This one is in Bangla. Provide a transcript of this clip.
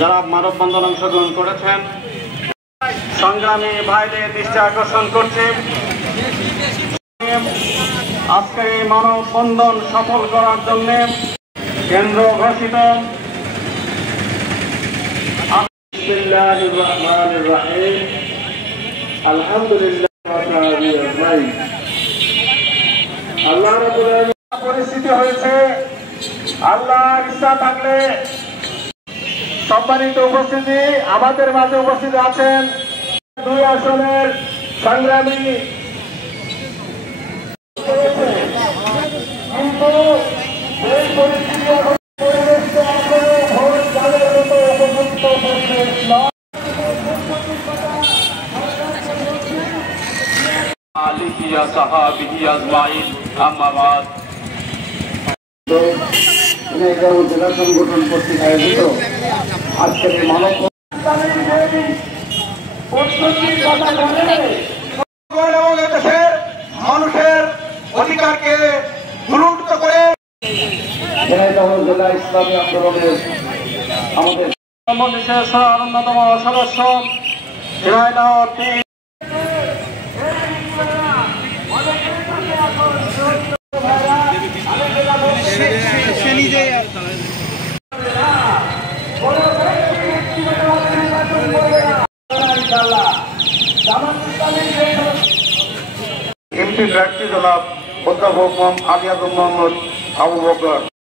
যারা মানববন্ধন অংশগ্রহণ করেছেন সংগ্রামী ভাইদের দৃষ্টি আকর্ষণ করছে আজকের এই মানববন্ধন সফল করার জন্য কেন্দ্র ঘোষিত পরিস্থিতি হয়েছে। আল্লাহর ইচ্ছা থাকলে সম্মানিত উপস্থিতি আমাদের মাঝে উপস্থিত আছেন দুই আসনের সংগ্রামী, কিন্তু এই পরিস্থিতি ভোট জালের মতো উপযুক্ত পরিবেশ নয়। জেলা সংগঠন কর্তৃক আয়োজিত আজকের মানব দেশের মানুষের অধিকারকে দুর্নীত করে জেলা ইসলামী আন্দোলনের আমাদের অন্যতম সদস্য এমপি প্রার্থী জনাব অধ্যাপক আলিয়াদুল মোহাম্মদ আবু বকর।